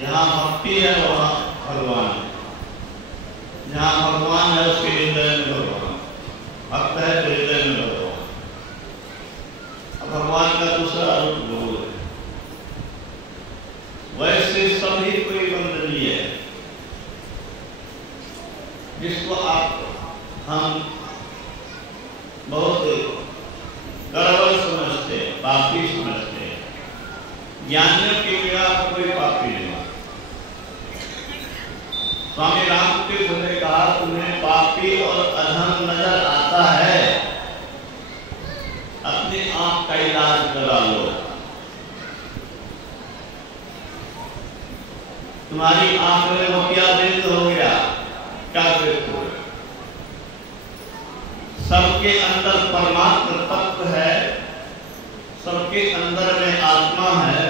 जहाँ भक्ति है वहाँ भगवान है, जहाँ भगवान है उसके हृदय में भगवान, भक्त है तो हृदय में भगवान। अब भगवान का दूसरा रूप भोग है। वैसे सभी कोई वंदनीय है, जिसको आप हम बहुत गड़बड़ समझते हैं, पापी समझते हैं। ज्ञानियों की निगाह कोई पापी नहीं। स्वामी रामकृष्ण ने कहा तुम्हें पापी और अधम नजर आता है, अपनी आंख का इलाज करा लो। तुम्हारी आंख में मोतियाबिंद हो गया, क्या करते हो? सबके अंदर परमात्मा तत्व है, सबके अंदर में आत्मा है,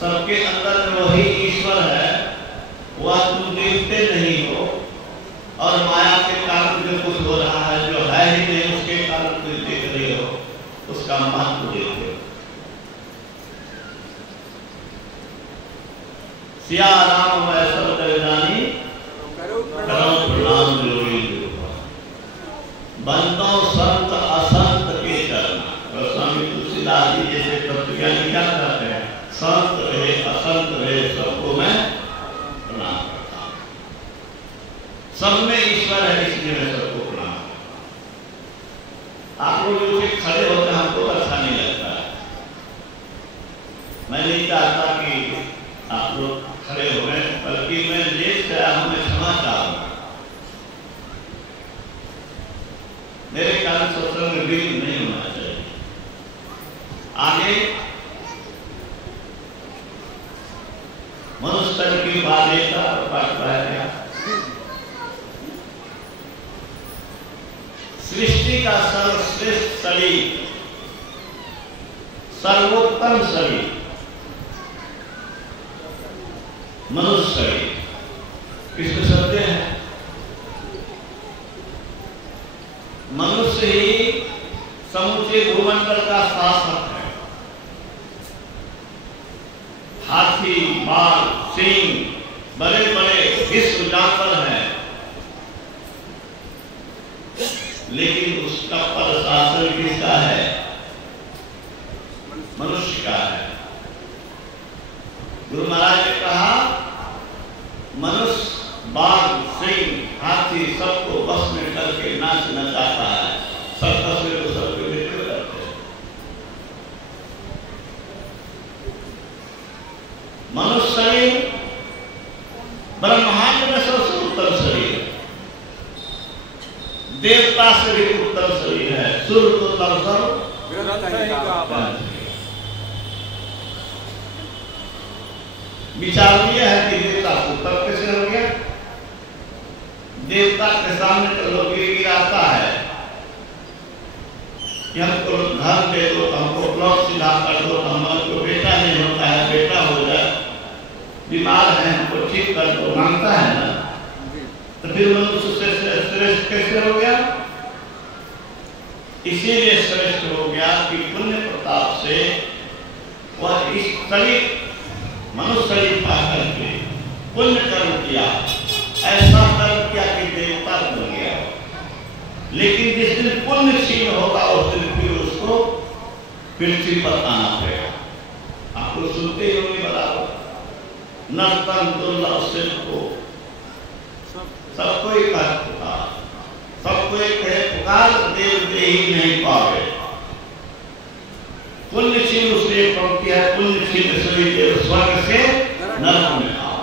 सबके अंदर में वही ईश्वर है। वह तुम देखते नहीं हो, और माया के कारण जो कुछ हो रहा है, जो है ही नहीं, उसके कारण तुम देख रहे हो, उसका महत्व देखते हो। सिया राम मैं सब जानी करो प्रणाम जोड़ी बंदो संत असंत के चरण। स्वामी तुलसीदास जी जैसे तत्वज्ञानी क्या कहते हैं, संत रहे असंत रहे सबको मैं प्रणाम करता हूं। सब में ईश्वर है, इसलिए मैं सबको प्रणाम करता हूं। आप लोग जो खड़े होते हैं हमको अच्छा नहीं लगता है। मैं नहीं चाहता कि आप लोग खड़े हो गए, बल्कि मैं लेट गया हूं, मैं क्षमा चाहूंगा। मेरे कारण सत्संग में विघ्न नहीं होना चाहिए। आगे मनुष्य की बाध्यता पाठ पाया। सृष्टि का सर्वश्रेष्ठ शरीर, सर्वोत्तम शरीर मनुष्य शरीर। किसमें सत्य है? मनुष्य ही समूचे भूमंडल का शासक है। हाथी, बाघ, सिंह, बड़े बड़े विश्व जानवर हैं, लेकिन उसका प्रशासन किसका है? मनुष्य का है। गुरु महाराज ने कहा मनुष्य बाघ, सिंह, हाथी सबको बस में करके नाचना चाहता है, सर्कस में तो सबको मृत्यु करते हैं। मनुष्य शरीर ब्रह्मांड में सबसे उत्तम शरीर, देवता से भी उत्तम शरीर है। सूर्य तो दर्शन विचार यह है कि देवता से उत्तम कैसे हो गया? देवता के सामने तो लोग गिराता है कि हमको धन दे दो, हमको प्लॉट सिला कर दो, हमको बेटा नहीं होता है, बेटा हो जाए, बीमार है हमको ठीक कर दो, मांगता है ना। तो फिर मनुष्य से श्रेष्ठ कैसे हो गया? इसीलिए श्रेष्ठ हो गया कि पुण्य प्रताप से वह इस शरीर मनुष्य शरीर पा करके पुण्य कर्म किया, ऐसा कर्म किया कि देवता बन गया। लेकिन जिस दिन पुण्य क्षीण होगा उस दिन फिर उसको पृथ्वी पर आना पड़ेगा। आप लोग सुनते ही होंगे बराबर, नर्तन दुर्लभ को सबको एक पुकार, सबको एक पुकार, देव दे ही नहीं पावे। पुण्य क्षीण उसने पंक्ति है, पुण्य क्षीण सभी देव स्वर्ग से नरक में आओ।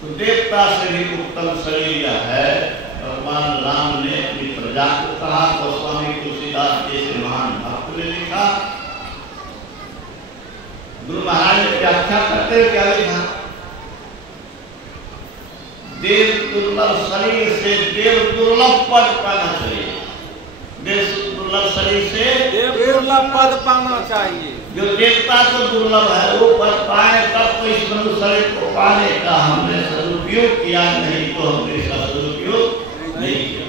तो देवता से भी उत्तम शरीर है। भगवान राम ने अपनी प्रजा को कहा, तो स्वामी तुलसीदास जैसे महान भक्त ने लिखा। गुरु महाराज ने व्याख्या करते क्या लिखा? देव दुर्लभ शरीर से देव दुर्लभ पद पाना चाहिए। देव दुर्लभ शरीर से देव दुर्लभ पद पाना चाहिए। जो देवता तो दुर्लभ है वो पद पाए तब तो इस मनुष्य शरीर को पाने का हमने सदुपयोग किया, नहीं तो हमने इसका सदुपयोग नहीं किया।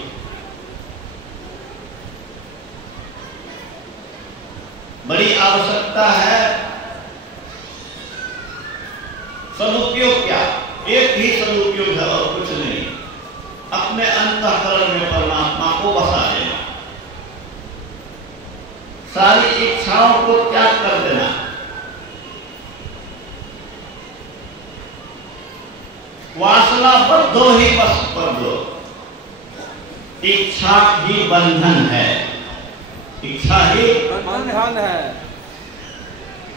बड़ी आवश्यकता है सदुपयोग क्या? एक ही सदुपयोग है और कुछ नहीं। अपने अंतःकरण में परमात्मा को बसा लेना, सारी इच्छाओं को त्याग कर देना। वासना बद्धो ही बस कर दो। इच्छा ही बंधन है, इच्छा ही बंधन है।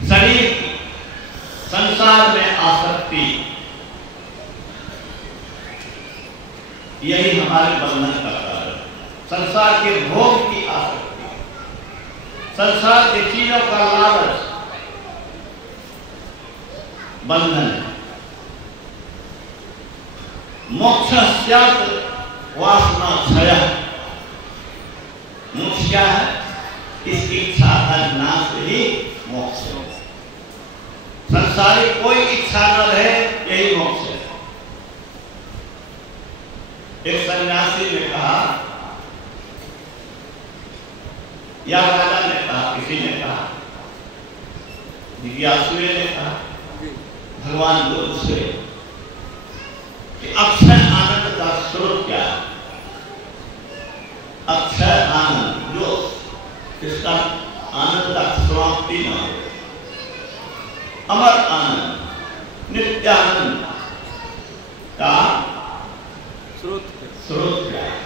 शरीर की, संसार में आसक्ति, यही हमारे बंधन का कारण। संसार के भोग की आसक्ति, संसार की चीजों का लालच बंधन है। मोक्षस्यात् वासना क्षय। मोक्ष क्या है? इस इच्छा का नाश ही मोक्ष है। संसारिक कोई इच्छा न रहे, यही मोक्ष है। एक सन्यासी ने कहा, या राजा ने कहा, किसी ने कहा, जिज्ञासु ने कहा भगवान बुद्ध से कि अक्षय आनंद का स्रोत क्या है? अक्षय आनंद, जो जिसका आनंद का समाप्ति न हो, अमर आनंद, नित्यानंद का स्रोत क्या है?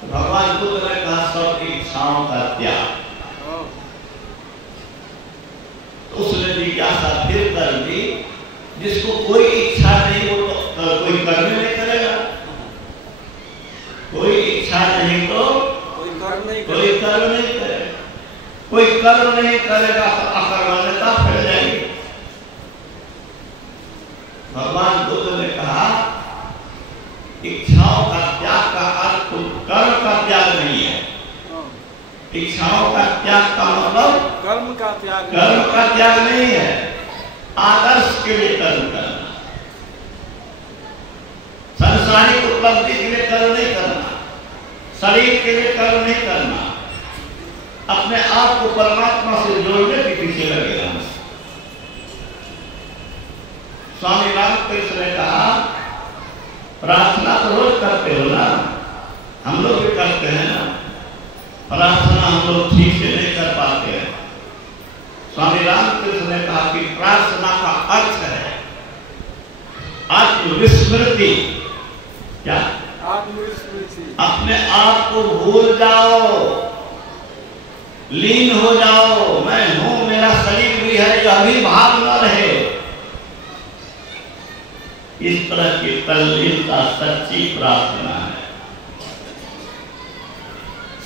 तो भगवान बुद्ध ने कहा सब इच्छाओं का त्याग। तो उसने जिज्ञासा फिर कर दी, जिसको कोई इच्छा नहीं वो तो कोई कर्म नहीं करेगा, कोई इच्छा नहीं तो कोई कर्म नहीं करेगा, कोई कर्म नहीं करेगा तो अकर्मण्यता फैल जाएगी। भगवान बुद्ध ने कहा इच्छाओं का त्याग का अर्थ कर्म का त्याग नहीं है। इच्छाओं का त्याग का मतलब कर्म का त्याग नहीं है। आदर्श के लिए कर्म करना, सांसारिक उपलब्धि के लिए कर्म नहीं करना, शरीर के लिए कर्म नहीं करना, अपने आप को परमात्मा से जोड़ने के पीछे लगे रहना। स्वामी रामकृष्ण ने कहा प्रार्थना तो रोज करते हो ना, हम लोग भी करते हैं ना, प्रार्थना हम लोग ठीक से नहीं कर पाते हैं। स्वामी रामकृष्ण ने कहा कि प्रार्थना का अर्थ है आत्मविस्मृति। क्या? आत्मविस्मृति। अपने आप को भूल जाओ, लीन हो जाओ, मैं हूं, मेरा शरीर भी है, यह भी भाव न रहे। इस तरह की तल्लीनता सच्ची प्रार्थना है।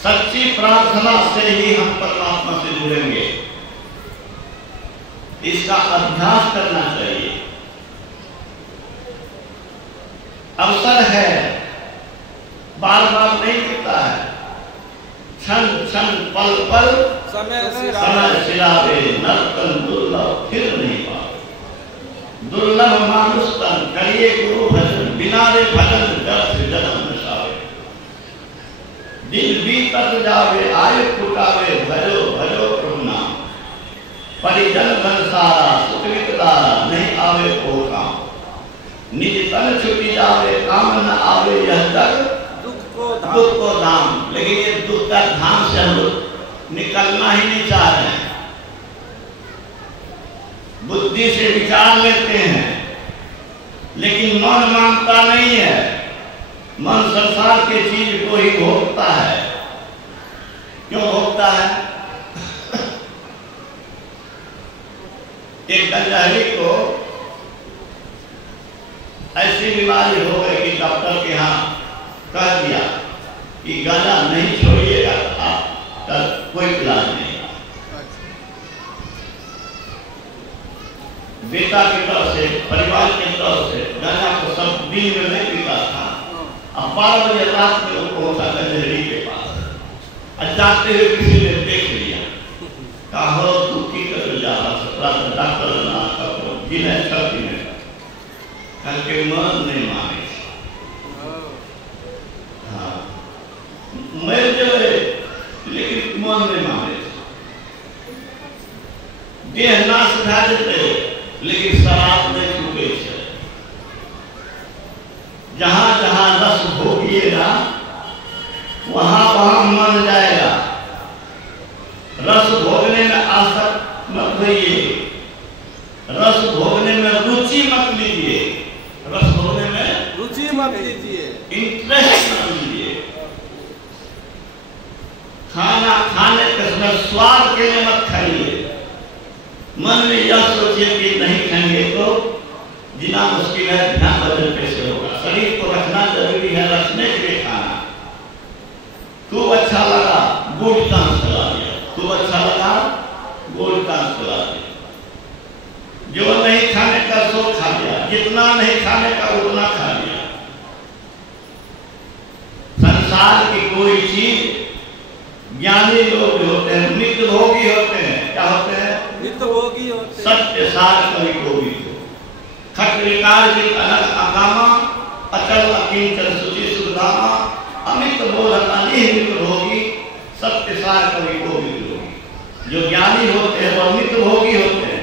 सच्ची प्रार्थना से ही हम परमात्मा से जुड़ेंगे। इसका अभ्यास करना चाहिए। अवसर है, बार बार नहीं मिलता है। क्षण क्षण पल पल समय सिरावे, नर्तन दुर्लभ फिर नहीं पावे। दुर्लभ मानुष तन करिए गुरु भजन, बिना रे भजन जब से जन्म नशावे। दिल बीतत जावे, आयु फुटावे, भजो भजो प्रभु नाम। परिजन घन सारा, सुकृत दारा, नहीं आवे को काम। निज तन छुटी जावे, काम न आवे, यह जग दुख को धाम। लेकिन ये दुख का धाम से हम लोग निकलना ही नहीं चाह रहे हैं। बुद्धि से विचार लेते हैं, लेकिन मन मानता नहीं है। मन संसार के चीज को ही भोगता है। क्यों भोगता है? एक गंजारी को ऐसी बीमारी हो गई कि डॉक्टर के यहाँ कह दिया कि गांजा नहीं छोड़िएगा आप, कोई इलाज नहीं। बेटा की तरफ से, परिवार की तरफ से गांजा को सब दिन में नहीं पीता था। अब 12 बजे रात में वो पहुंचा गंजेरी के पास। जाते हुए किसी ने देख लिया, कहा तू की कर जा डॉक्टर ना करो गिने छपी में करके मन नहीं माने। हाँ मैं चले, लेकिन मन नहीं माने। देह नाश उठा देते, लेकिन शराब में छूटे छे। जहां जहां रस भोगिएगा वहां वहां मन जाएगा। रस भोगने में आसक्त मत होइए, रस भोगने में रुचि मत लीजिए, रस भोगने में रुचि मत लीजिए, इंटरेस्ट मत लीजिए। खाना खाने के समय स्वाद के लिए मत खाइए। मन में यह सोचिए कि नहीं खाएंगे तो जीना मुश्किल है, ध्यान बदल कैसे होगा। शरीर को रखना जरूरी है, रखने के लिए खाना। खूब अच्छा लगा गुड़ चांस चला दिया, खूब अच्छा लगा गुड़ चांस चला दिया। जो नहीं खाने का सो खा लिया, जितना नहीं खाने का उतना खा लिया। संसार की कोई चीज ज्ञानी लोग होते हैं नित्य भोगी होते हैं। क्या होते हैं? नित्य भोगी होते हैं। सत्य सार कवि भोगी हो। खट विकार जित अनक अकामा, अचल अकिंचन सुचि सुधामा, अमित बोध अनिहित भोगी, सत्य सार कवि भोगी होगी। जो ज्ञानी होते हैं वो नित्य भोगी होते हैं।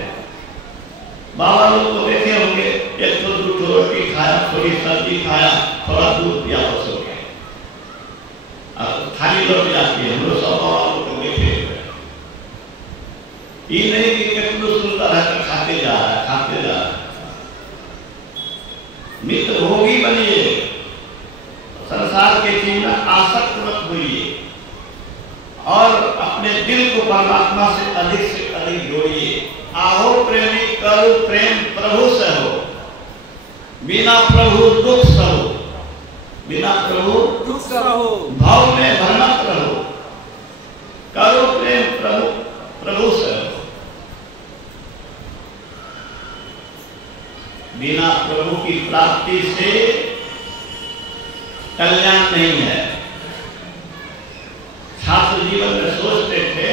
बाबा लोग को देखे होंगे, एक तो दूध रोटी खाया, थोड़ी सब्जी खाया, थोड़ा दूध पिया, बस हो गया, खाली लौट जाती है। हम लोग सब बाबा लोग को देखे ये नहीं कि कितना सुंदर है तो खाते जा रहा है, खाते जा रहा है। मित्र भोगी बनिए, संसार के चीज में आसक्त मत होइए और अपने दिल को परमात्मा से अधिक जोड़िए। आहो प्रेमी करो प्रेम प्रभु से हो, बिना प्रभु दुख सहो, बिना प्रभु दुख सहो, भाव में भरमत रहो। करो प्रेम प्रभु से हो, बिना प्रभु की प्राप्ति से कल्याण नहीं है। छात्र जीवन में सोचते थे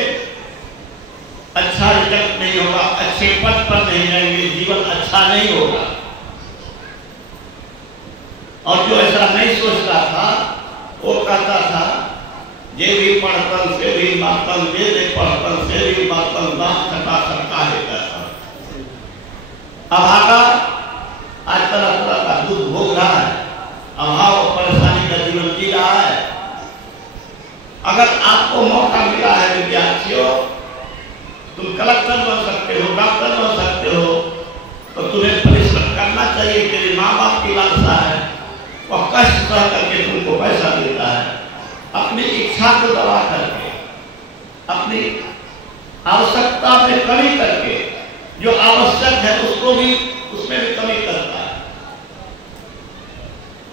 अच्छा रिजल्ट नहीं होगा, अच्छे पद पर नहीं जाएंगे, जीवन अच्छा नहीं होगा। और जो ऐसा नहीं सोचता था वो कहता था जे भी पढ़तन से भी मातन, जे भी पढ़तन से भी मातन, दांत खटा सकता है कहता। अभागा आज तरह तरह का दुख भोग रहा है, अभाव और परेशानी का जीवन जी रहा है। अगर आपको मौका मिला है विद्यार्थियों, तुम कलेक्टर बन सकते हो, डॉक्टर बन सकते हो, तो तुम्हें परिश्रम करना चाहिए। तेरे माँ बाप की लालसा है, वह कष्ट सह करके तुमको पैसा देता है। अपनी इच्छा को दबा करके, अपनी आवश्यकता में कमी करके, जो आवश्यक है उसको भी उसमें भी कमी करता है।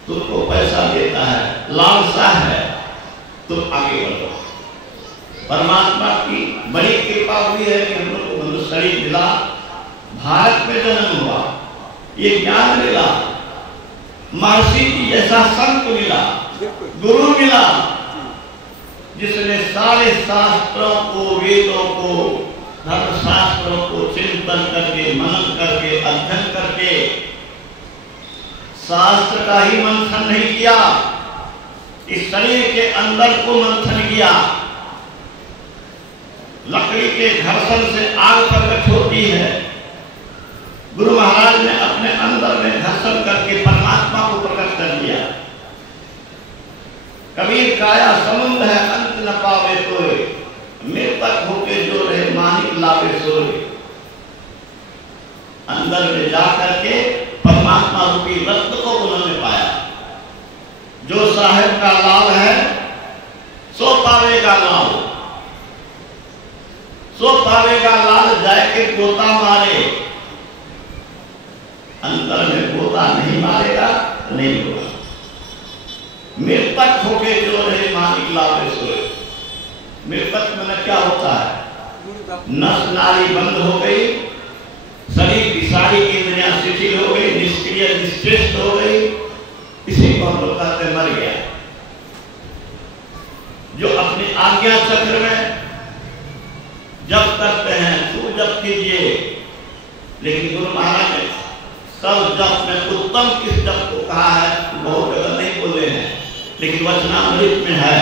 तुमको पैसा देता है, लालसा है, तुम आगे बढ़ो। परमात्मा की बड़ी कृपा हुई है कि हम लोग को मनुष्य शरीर मिला, भारत में जन्म हुआ, ये ज्ञान मिला, महर्षि की जैसा संत मिला, गुरु मिला, जिसने सारे शास्त्रों को, वेदों को, धर्मशास्त्रों को चिंतन करके, मनन करके, अध्ययन करके, शास्त्र का ही मंथन नहीं किया, इस शरीर के अंदर को मंथन किया। लकड़ी के घर्षण से आग प्रकट होती है, गुरु महाराज ने अपने अंदर में घर्षण करके परमात्मा को प्रकट कर दिया। कबीर काया समुद्र है अंत न पावे कोई, मृतक होके जो रहे मानिक लावे सोए। अंदर में जा करके परमात्मा रूपी रत्न को उन्होंने पाया। जो साहेब का लाल है सो पावेगा लाल, सो पावेगा लाल, जाके गोता मारे। अंदर में गोता नहीं मारेगा नहीं होगा। मृतक होके जो रहे मानिक लावे सोए। मृतक में क्या होता है? नस नारी बंद हो गई, शरीर की सारी इंद्रियां शिथिल हो गई, निष्क्रिय निश्चेष्ट हो गई, इसी को हम लोग कहते मर गया। जो अपनी आज्ञा चक्र में जप करते हैं तू जप कीजिए, लेकिन गुरु महाराज ने सब जप में उत्तम किस जप को कहा है बहुत जगह नहीं बोले हैं, लेकिन वचनामृत में है।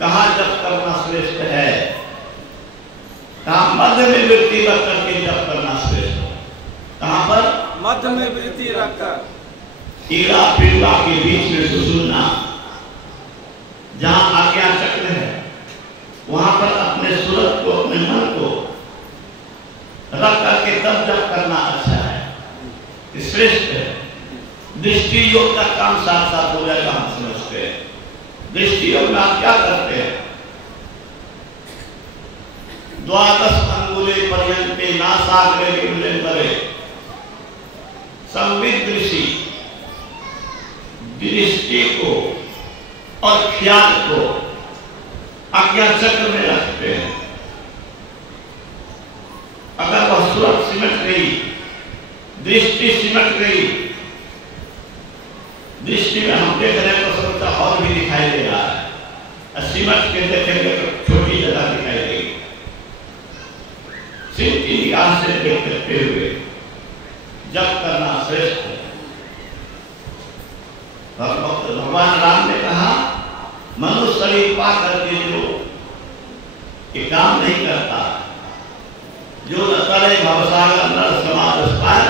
कहा जप करना श्रेष्ठ है, कहा मध्य में वृत्ति रख करके जप करना श्रेष्ठ है। मध्य में वृत्ति रखकर, ईड़ा पिंगला के बीच में सुसुमना, जहां आज्ञा चक्र है वहां पर अपने सूरत को, अपने मन को रख करके तब जब करना अच्छा है, श्रेष्ठ है। दृष्टि योग का काम साथ साथ हो जाएगा, हम समझते हैं। दृष्टि योग में आप क्या करते हैं? द्वादश अंगुले पर्यंते नासाग्रे विमलेंदरे संवित दृष्टि को और ख्याल को आज्ञा चक्र में रखते हैं। अगर वह सूरत सिमट गई, दृष्टि सिमट गई, दृष्टि में हम देख रहे हैं तो समझता और भी दिखाई दे रहा है, सिमट के देखेंगे तो छोटी जगह दिखाई देगी। सिर्फ निगाह से देखते हुए जब करना श्रेष्ठ है। भगवान राम ने कहा मनुष्य शरीर पा करके जो ये काम नहीं करता, जो न करे भवसागर नर समाज पार,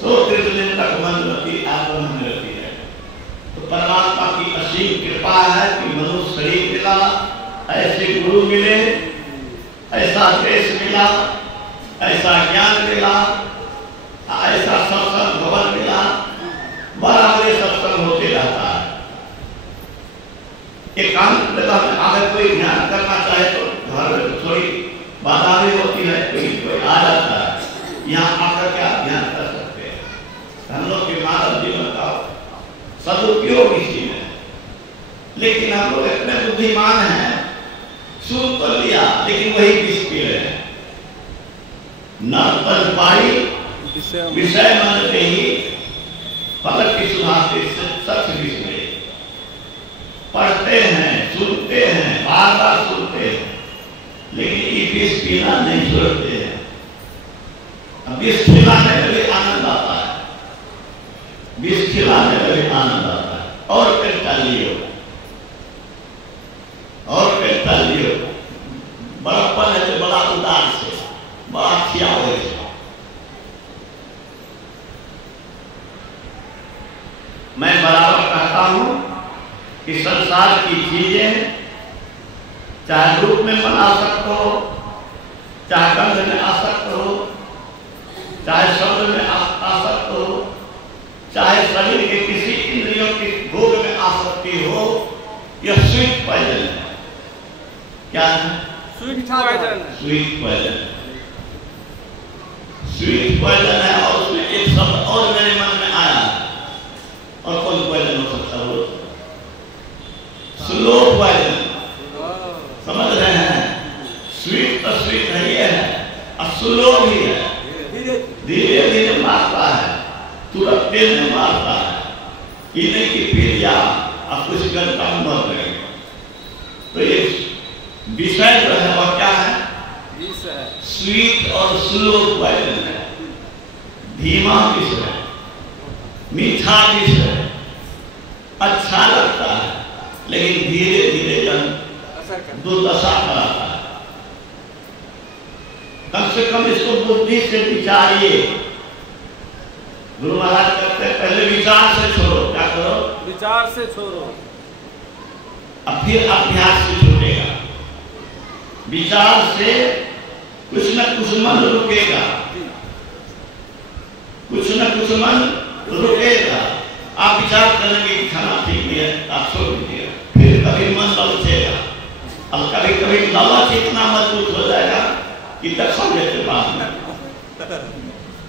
सो कृतनिंदक मनमति आत्मन रहती है। तो परमात्मा की असीम कृपा है कि मनुष्य शरीर मिला, ऐसे गुरु मिले, ऐसा देश मिला, ऐसा ज्ञान मिला, ऐसा सत्संग भवन मिला, बराबर सत्संग होते रहता है। एकांत जगह में अगर कोई ध्यान करना चाहे तो घर में थोड़ी बाधा भी होती है, कोई आ जाता है, यहाँ आकर के आप ध्यान कर सकते हैं। हम लोग के मानव जीवन का सदुपयोग इसी में, लेकिन हम लोग इतने बुद्धिमान हैं, सुन तो लिया लेकिन वही विष पी रहे हैं। न तन पाई विषय मन ही पलक की सुनाते सच विष में पढ़ते हैं, सुनते हैं, बार बार सुनते हैं, लेकिन ये विष पीना नहीं छोड़ते हैं। अब विष खिलाने में भी आनंद आता है, विष खिलाने में भी आनंद आता है। और कट्टा लियो, और कट्टा लियो, बड़प्पन है तो बड़ा उदार से, बड़ा खिया हो से। मैं बराबर कहता हूं कि संसार की चीजें चाहे रूप में मन आसक्त हो, चाहे गंध में आसक्त हो, चाहे शब्द में आसक्त हो, चाहे शरीर के किसी इंद्रियों की भोग में आसक्ति हो, यह स्वीट पॉइजन है। क्या है? Sweet poison. Sweet poison, sweet poison है। और उसमें एक शब्द और मेरे मन में आया, और कौन पॉइजन हो सकता है? वो स्लो पॉइजन। समझ रहे हैं? स्वीट तो स्वीट है, ये है, और स्लो भी है, धीरे धीरे मारता है, तुरंत तेल में मारता है, कि नहीं कि फिर या आप कुछ घंटा मर गए। तो ये विषय जो है वह क्या है? स्वीट और स्लो पॉइजन है। धीमा विष है, मीठा विष है, अच्छा लगता है, लेकिन धीरे धीरे जन दुर्दशा कराता है। कम से कम इसको बुद्धि से विचारिए। गुरु महाराज कहते हैं पहले विचार से छोड़ो। क्या करो? विचार से छोड़ो, अब फिर अभ्यास से छूटेगा। विचार से कुछ न कुछ मन रुकेगा, कुछ न कुछ मन रुकेगा। आप विचार करेंगे कि खाना ठीक नहीं है, आप छोड़ दीजिए, फिर कभी मन ललचेगा, और कभी कभी लालच इतना मजबूत हो जाएगा कि दखल देते बाद में।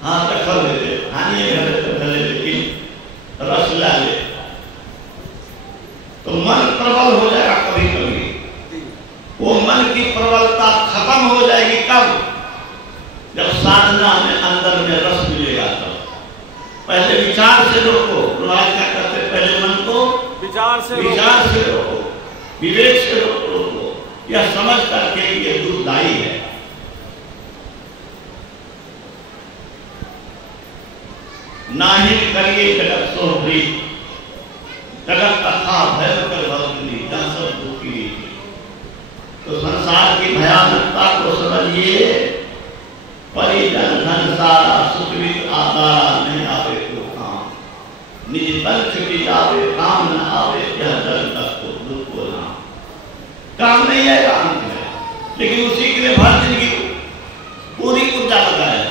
हाँ, दखल देते, हानि है, लेकिन रस ला ले तो मन प्रबल हो जाएगा। कभी कभी वो मन की प्रबलता खत्म हो जाएगी। कब? जब साधना में अंदर में रस मिलेगा। तो पहले विचार से रोको। महाराज क्या करते? पहले मन को विचार से रोको, विवेक से रोको, यह समझ करके ये दुखदायी है। नाही करिए जगत सोहरी, जगत कथा भयंकर भक्ति जन सब दुखी। तो संसार की भयानकता को समझिए, परिजन धन सारा सुखवित आदारा नहीं आवे को काम निज तन छुटी जावे काम न आवे यह जल तक को दुख को ना काम नहीं आएगा अंत में, लेकिन उसी के लिए भर जिंदगी पूरी ऊर्जा लगाए।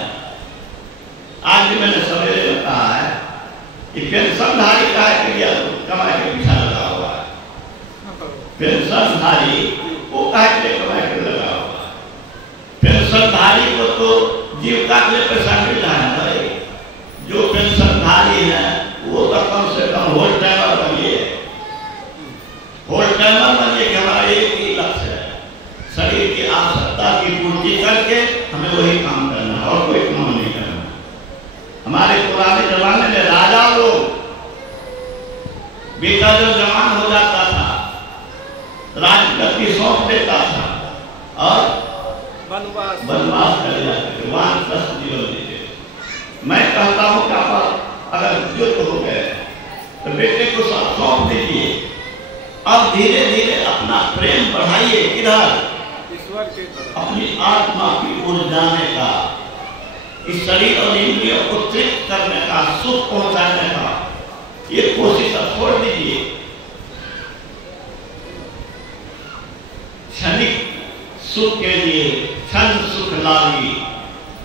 आज भी मैंने सवेरे में कहा है कि पेंशनधारी का कमाई के पीछा लगा हुआ है, पेंशनधारी वो काहे के कमाई के लगा हुआ है। पेंशनधारी को तो जीविका के लिए पैसा मिल रहा है भाई। जो पेंशनधारी है वो तो कम से कम होल्ड टाइमर बनिए, होल्ड टाइमर बनिए कि हमारा एक ही लक्ष्य है, शरीर की आवश्यकता की पूर्ति करके हमें वही काम करना है और कोई काम नहीं करना। हमारे पुराने जमाने में राजा लोग बेटा जब जवान हो जाता था राजगद्दी सौंप देता था और वनवास कर जाते थे, वानप्रस्थ जीवन जीते। मैं कहता हूँ कि आप अगर युद्ध हो गए तो बेटे को सौंप दीजिए, अब धीरे धीरे अपना प्रेम बढ़ाइए, किधर ईश्वर के तरफ, अपनी आत्मा की ओर जाने का, इस शरीर और इंद्रियों को तृप्त करने का, सुख पहुंचाने का ये कोशिश अब छोड़ दीजिए। क्षणिक सुख के लिए क्षण सुख लागी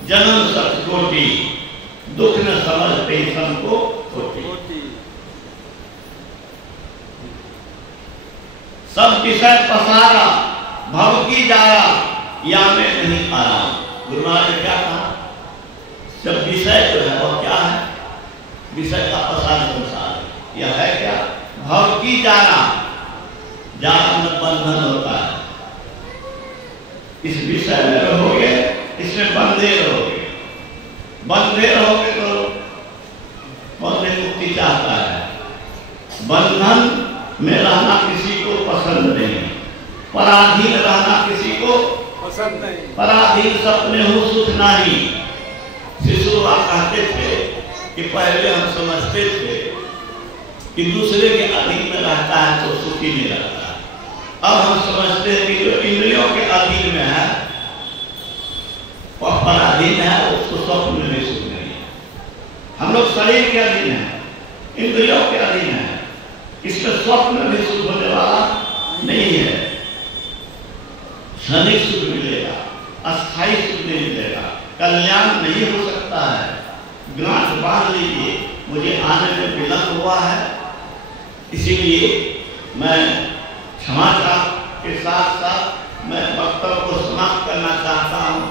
जन्म सत कोटि दुख न समझते सबको कोटि। सब विषय पसारा भव की जारा या में नहीं आराम। गुरु महाराज ने क्या कहा? जब विषय जो है वो क्या है? विषय का पसार संसार यह है क्या? भव की जारा, जारा में बंधन होता है। इस विषय में रहोगे, इसमें बंधे रहोगे, बंधे रहोगे तो बंधे मुक्ति चाहता है। बंधन में रहना किसी को पसंद नहीं, पराधीन रहना किसी को पसंद नहीं। पराधीन सपने हो सुख नहीं। शिशु कहते थे कि पहले हम समझते थे कि दूसरे के अधीन में रहता है तो सुखी नहीं रहता। अब हम समझते हैं कि जो इंद्रियों के अधीन में है वह पराधीन है, उसको स्वप्न में सुख नहीं है। हम लोग शरीर के अधीन है, इंद्रियों के अधीन है, इसमें स्वप्न में भी सुख होने वाला नहीं है। क्षणिक सुख मिलेगा, अस्थायी सुख नहीं मिलेगा, कल्याण नहीं हो सकता है। गांठ बांध लीजिए, मुझे आने में विलंब हुआ है, इसीलिए मैं क्षमा के साथ साथ मैं वक्तव्य को समाप्त करना चाहता हूँ।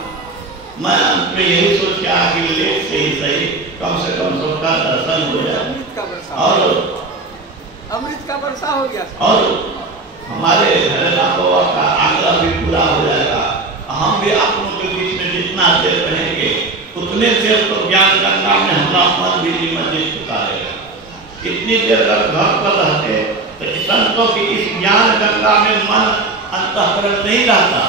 मैं अंत में यही सोच के आगे लेट से ही सही कम से कम सबका दर्शन हो जाए और अमृत का वर्षा हो गया और हमारे हरिनाम बाबा का आग्रह भी पूरा हो जाएगा। हम भी आप लोगों के बीच में जितना देर रहेंगे उतने देर तो ज्ञान गंगा में हमारा मन भी निमज्जित होता रहेगा। इतनी देर अगर घर पर रहते तो संतों की इस ज्ञान गंगा में मन अंतःकरण नहीं रहता।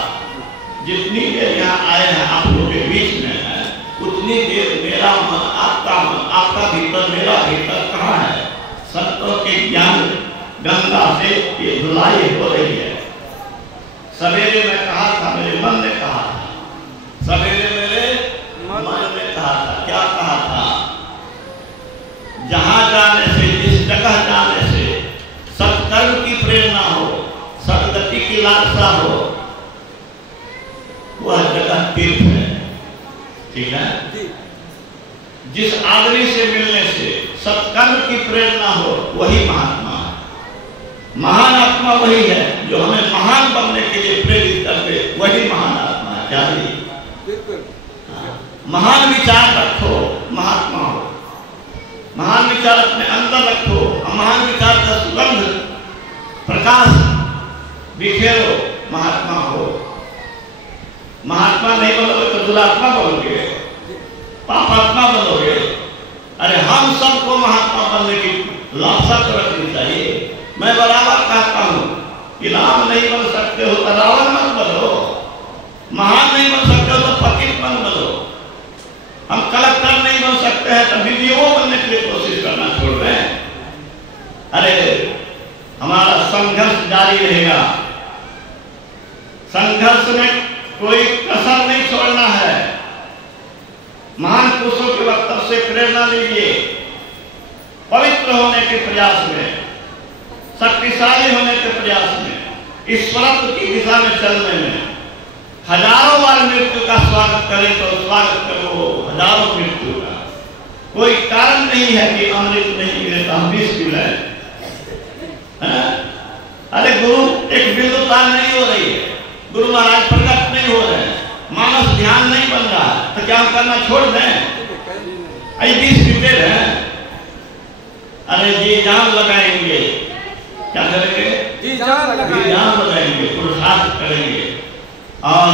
जितनी देर यहाँ आए हैं आप लोगों के बीच में है, उतनी देर मेरा मन, आपका भीतर, मेरा भीतर कहाँ है? संतों के ज्ञान गंगा से ये धुलाई हो रही है। सवेरे में कहा था, मेरे मन ने कहा था, सवेरे मेरे मन ने कहा था, क्या कहा था? जहां जाने से, जिस जगह जाने से सत्कर्म की प्रेरणा हो, सदगति की लालसा हो, वह जगह तीर्थ है। ठीक है? जिस आदमी से मिलने से सत्कर्म की प्रेरणा हो वही महात्मा है। महान आत्मा वही है जो हमें महान बनने के लिए प्रेरित करते, वही महान आत्मा है। क्या बिल्कुल महान विचार रखो, महात्मा हो। महान विचार अपने अंदर रखो, महान विचार का सुगंध प्रकाश बिखेरो, महात्मा हो। महात्मा नहीं बनोगे तो दुरात्मा बनोगे, पापात्मा बनोगे। अरे हम सबको महात्मा बनने की लालसा तो रखनी चाहिए। मैं बराबर कहता हूँ कि राम नहीं बन सकते हो तो रावण मत बनो, महान नहीं बन सकते हो तो पतित मत बनो। हम कलेक्टर नहीं बन सकते हैं तो वीडियो बनने के लिए कोशिश करना छोड़ रहे हैं। अरे हमारा संघर्ष जारी रहेगा, संघर्ष में कोई कसर नहीं छोड़ना है। महान पुरुषों के वक्त प्रेरणा लीजिए। पवित्र होने के प्रयास में, शक्तिशाली होने के प्रयास में, ईश्वरत्व की दिशा में चलने में हजारों बार मृत्यु का स्वागत करें तो स्वागत करो हजारों मृत्यु का। कोई कारण नहीं है कि अमृत नहीं मिले तो हम विष पी लें। अरे गुरु एक बिंदुता नहीं हो रही है, गुरु महाराज प्रकट नहीं हो रहे हैं, मानस ध्यान नहीं बन रहा, तो क्या हम करना छोड़ दें? अरे विष पीते हैं। अरे जी जान लगाएंगे, क्या करेंगे? जी जान लगाएंगे, पुरुषार्थ करेंगे और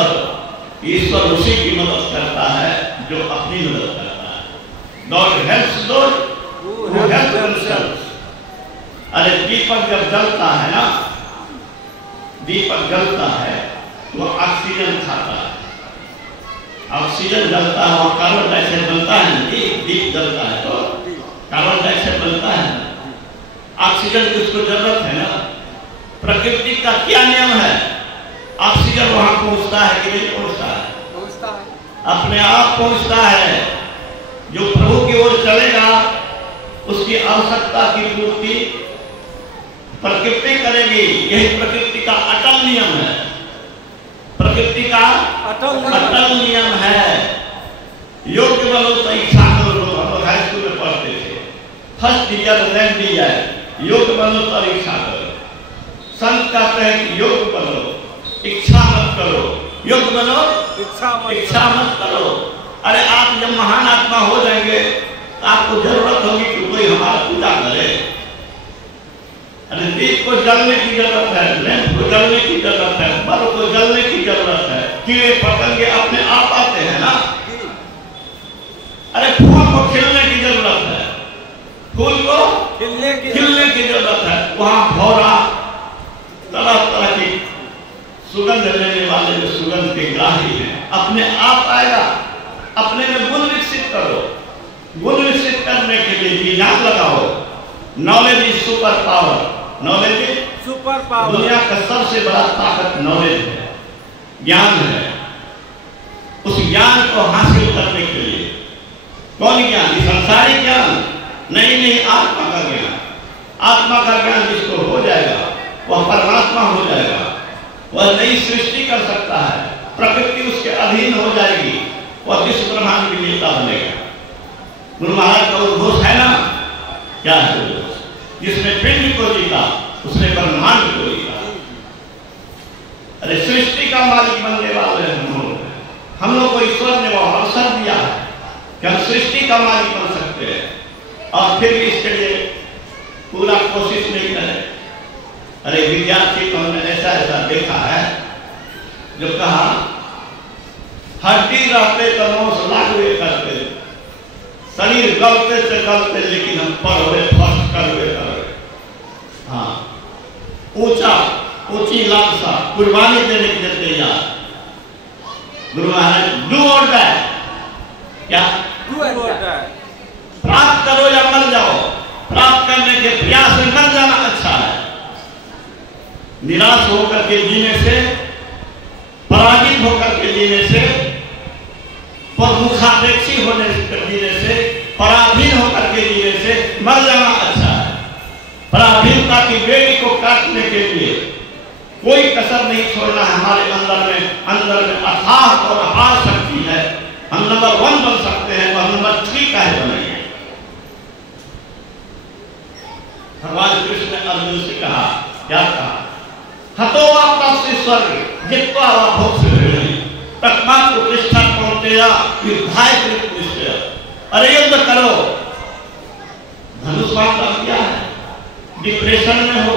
ईश्वर उसी की मदद करता है जो अपनी मदद करता है। God helps those who help themselves. अरे दीपक जब जलता है ना, दीपक जलता है तो ऑक्सीजन खाता है, ऑक्सीजन जलता है और कार्बन डाइऑक्साइड बनता है। दीप जलता है तो कार्बन डाइऑक्साइड बनता है, ऑक्सीजन की उसको जरूरत है ना। प्रकृति का क्या नियम है? ऑक्सीजन वहां पहुंचता है कि नहीं पहुंचता है? पहुंचता है, अपने आप पहुंचता है। जो प्रभु की ओर चलेगा उसकी आवश्यकता की पूर्ति प्रकृति करेगी। यही प्रकृति का अटल नियम है, प्रकृति का अटल नियम है। योग्य बनो तो इच्छा करो। हम लोग हाई स्कूल में पढ़ते थे, फर्स्ट डिवीजन सेकंड डिवीजन, योग्य बनो तो इच्छा करो। संत कहते हैं कि योग्य बनो, इच्छा मत करो। योग्य बनो, इच्छा मत करो। अरे आप जब महान आत्मा हो जाएंगे तो आपको जरूरत होगी कि कोई हमारा पूजा करे। अरे दीप को जलने की जरूरत है, लैंप को जलने की जरूरत है, बल्ब को जलने की जरूरत है। कीड़े पतंगे अपने आप आते हैं ना। अरे फूल को खिलने की जरूरत है, फूल को खिलने की जरूरत है। वहां भौरा तरह तरह की सुगंध लेने वाले जो सुगंध के ग्राही हैं, अपने आप आएगा। अपने में गुण विकसित करो। गुण विकसित करने के लिए ज्ञान लगाओ। Knowledge is super power. Knowledge is super power. दुनिया का सबसे बड़ा ताकत नॉलेज है, ज्ञान है। उस ज्ञान को हासिल करने के लिए कौन ज्ञान? संसारिक ज्ञान नहीं, आत्मा का ज्ञान। आत्मा का ज्ञान जिसको हो जाएगा वह परमात्मा हो जाएगा, वह नई सृष्टि कर सकता है, प्रकृति उसके अधीन हो जाएगी, वह विश्व ब्रह्मांड विजेता बनेगा। गुरु महाराज का उद्घोष है ना, क्या है? जिसने पिंड को जीता उसने ब्रह्मांड को जीता। अरे सृष्टि का मालिक बनने वाले हम लोग को ईश्वर ने वह अवसर दिया है कि हम सृष्टि का मालिक बन सकते हैं और फिर भी इसके लिए पूरा कोशिश नहीं करें। अरे विद्यार्थी को हमने ऐसा देखा है जो कहा हड्डी रहते तो नोस लागवे करते, शरीर गलते से गलते, लेकिन हम पढ़वे फर्स्ट करवे करवे। हाँ, ऊंची लालसा, कुर्बानी देने के लिए तैयार। गुरु महाराज डू और डाई, क्या प्राप्त करो या मर जाओ। प्राप्त करने के प्रयास में मर जाना अच्छा है। निराश होकर के जीने से, पराजित होकर के जीने से, मुखापेक्षी होने जीने से, पराधीन होकर के जीने से मर जाना अच्छा है। पराधीनता की बेड़ी को काटने के लिए कोई कसर नहीं छोड़ना है। हमारे अंदर में अथाह और अपार शक्ति है। हम नंबर 1 बन सकते हैं, हम नंबर 3 काहे बनेंगे? भगवान कृष्ण ने अर्जुन से कहा, क्या कहा? हतो वा प्राप्ति स्वर्ग जित्वा वा भोक्ष्य भेड़ी तस्मात् प्रतिष्ठा कौन्तेय युद्धाय कृतनिश्चय। अरे युद्ध करो। धनुष बाण क्या है? डिप्रेशन में हो,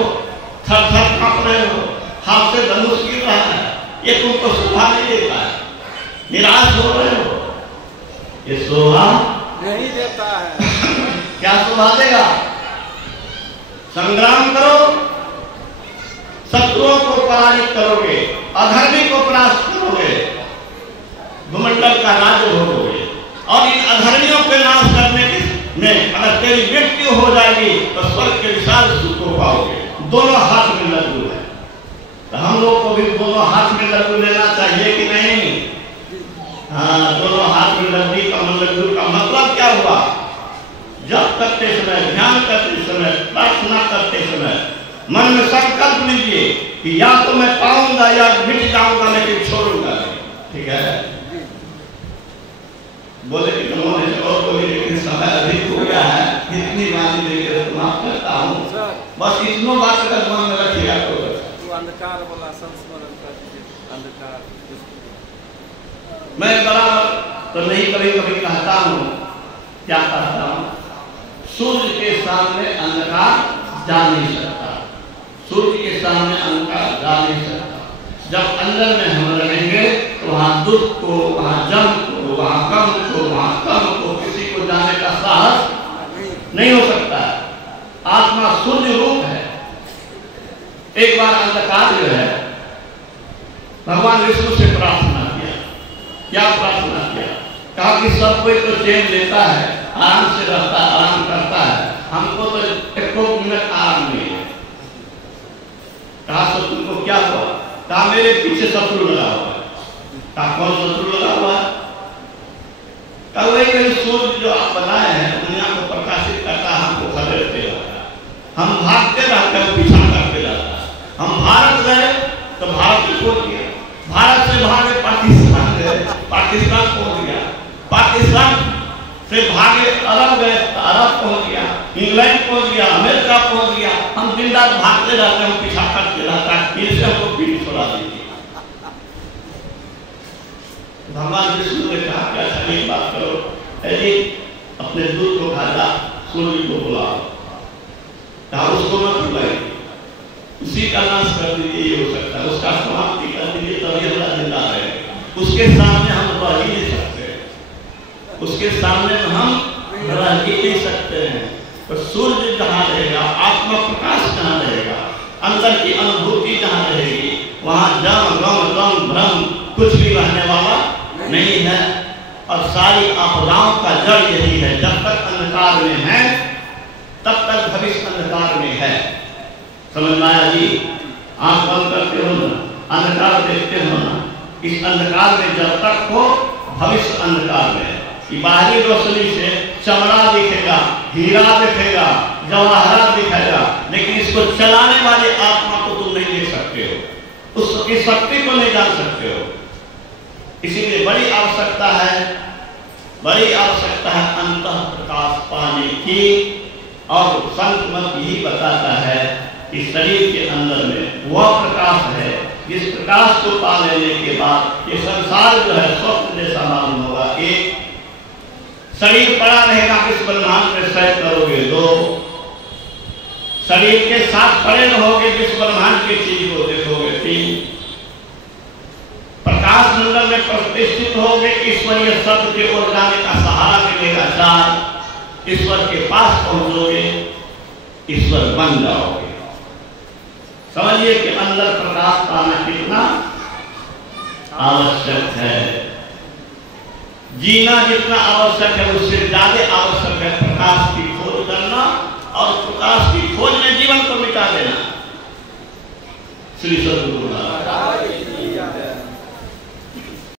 थर-थर कांप रहे हो, हाथ से धनुष गिर रहा है, ये तुमको शोभा नहीं देता है, निराश हो रहे हो, ये शोभा नहीं देता है। क्या शोभा देगा? संग्राम करो, शत्रुओं को पराजित करोगे, अधर्मी को परास्त करोगे, भूमंडल का राज्य भोगोगे। और इन अधर्मियों के नाश करने में अगर तेरी मृत्यु हो जाएगी तो स्वर्ग के विशाल सुख को पाओगे। दोनों हाथ में लड्डू है, तो हम लोग को भी दोनों हाथ में लड्डू लेना चाहिए कि नहीं? हाँ, दोनों हाथ में लड्डू का मतलब क्या हुआ? जप करते समय, ध्यान करते समय, प्रार्थना करते समय मन में संकल्प लीजिए कि या तो मैं पाऊंगा या मिट जाऊंगा, लेकिन छोड़ूंगा नहीं। ठीक है, बोले कि तुमने और बोले, लेकिन समय अधिक हो गया है, इतनी बात लेकर समाप्त करता हूँ। बस इतनों बात अगर मन में रखिएगा तो अंधकार वाला संस्मरण कर दीजिए। अंधकार मैं बराबर तो नहीं, कभी कभी कहता हूँ, क्या कहता हूँ, सूर्य के सामने अंधकार जा नहीं सकता, सूर्य के सामने अंधकार जा नहीं सकता। जब अंदर में हम रहेंगे तो वहाँ दुख को, वहाँ जम को, वहाँ गम को, वहाँ कम को, किसी को जाने का साहस नहीं हो सकता है। आत्मा सूर्य रूप है। एक बार अंधकार जो है, भगवान विष्णु से प्रार्थना किया। क्या प्रार्थना किया? कहा कि सब कोई तो चैन लेता है, आराम से रहता है, आराम करता है, हमको तो एक मिनट आराम नहीं है। कहा तो तुमको क्या हुआ? कहा मेरे पीछे शत्रु लगा हुआ है। कहा कौन शत्रु लगा हुआ है? कहा वही कहीं सूर्य जो आप बनाए हैं, दुनिया को प्रकाशित करता है, हमको खदेड़ते रहता है, हम भागते रहते हैं, पीछा करते रहता है। हम भारत गए तो भारत को खो दिया, भारत से भागे पाकिस्तान गए, पाकिस्तान खो दिया, पाकिस्तान से भागे अरब गए, अरब पहुंच गया, इंग्लैंड पहुंच गया, अमेरिका पहुंच गया। हम दिन रात भागते रहते हैं, पीछा करते रहता है, इससे हमको पीठ छोड़ा दीजिए। भगवान विष्णु ने कहा कि अच्छा एक बात करो, यदि अपने दूध को खाया, सूर्य को बुलाओ। कहा उसको मत बुलाइए, उसी का नाश कर दीजिए, ये हो सकता है, उसका समाप्ति कर दीजिए, तभी अल्लाह जिंदा रहेगा। उसके सामने हम रह ही नहीं सकते, उसके सामने हम रह ही नहीं सकते हैं। तो सूर्य जहाँ रहेगा, आत्मा प्रकाश जहाँ रहेगा, अंदर की अनुभूति जहाँ रहेगी, वहाँ जम गम गम भ्रम कुछ भी रहने वाला नहीं है। और सारी आपदाओं का जड़ यही है, जब तक अंधकार में है तब तक भविष्य अंधकार में है। समझ में आया जी? आंख बंद करते हो ना, अंधकार देखते हो ना, इस अंधकार में जब तक हो, भविष्य अंधकार में है। बाहरी रोशनी से चमड़ा दिखेगा, हीरा दिखेगा, जवाहरात दिखेगा, लेकिन इसको चलाने वाले आत्मा को तुम नहीं देख सकते हो, उसकी शक्ति को नहीं जान सकते हो। इसीलिए बड़ी आवश्यकता है, बड़ी आवश्यकता है अंतः प्रकाश पाने की। और संत मत यही बताता है कि शरीर के अंदर में वह प्रकाश है जिस प्रकाश को पा लेने के बाद ये संसार जो है स्वप्न जैसा मालूम होगा। एक, शरीर पड़ा रहेगा, किस ब्रह्मांड में सैर करोगे। दो, शरीर के साथ पड़े रहोगे, किस ब्रह्मांड की चीज को देखोगे। तीन, प्रकाश मंडल में प्रतिष्ठित होगे, ईश्वरीय शब्द के ओर जाने का सहारा मिलेगा। चार, ईश्वर के पास पहुंचोगे, ईश्वर बन जाओगे। समझिए कि अंदर प्रकाश पाना कितना आवश्यक है। जीना जितना आवश्यक है उससे ज्यादा आवश्यक है प्रकाश की खोज करना, और प्रकाश की खोज में जीवन को मिटा देना। श्री सद्गुरु महाराज।